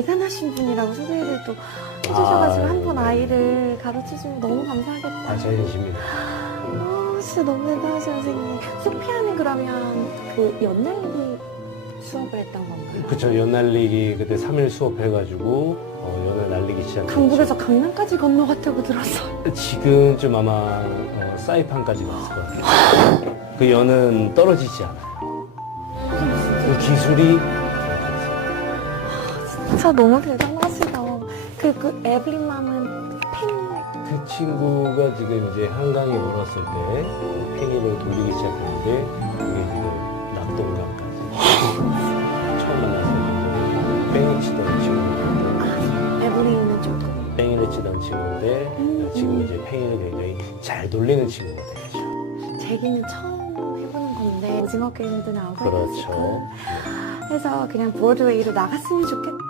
대단하신 분이라고 소개를 또 해주셔가지고 아, 한번 네. 아이를 가르쳐주면 너무 감사하겠다. 아, 자연심입니다. 아, 진짜 너무 대단하신 선생님. 소피아는 그러면 그 연날기 수업을 했던 건가요? 그쵸, 연날리기 그때 3일 수업해가지고, 어, 연을 날리기 시작했죠. 강북에서 강남까지 건너갔다고 들었어요. 지금쯤 아마 어, 사이판까지 갔을 것 같아요. 그 연은 떨어지지 않아요. 그 기술이 진짜 너무 대단하시다. 그, 그 에블린맘은 팬그 친구가 지금 이제 한강에 물었을 때 팽이를 돌리기 시작했는데 그게 지금 낙동강까지 처음 만났을 때 팽이 치던 친구인데 에블린은 조금. 팽이를 치던 친구인데 음. 지금 이제 팽이를 굉장히 잘 돌리는 친구가 되죠. 제기는 처음 해보는 건데 오징어 게임에도 나오고 그렇죠. 해서 그냥 브로드웨이로 나갔으면 좋겠다.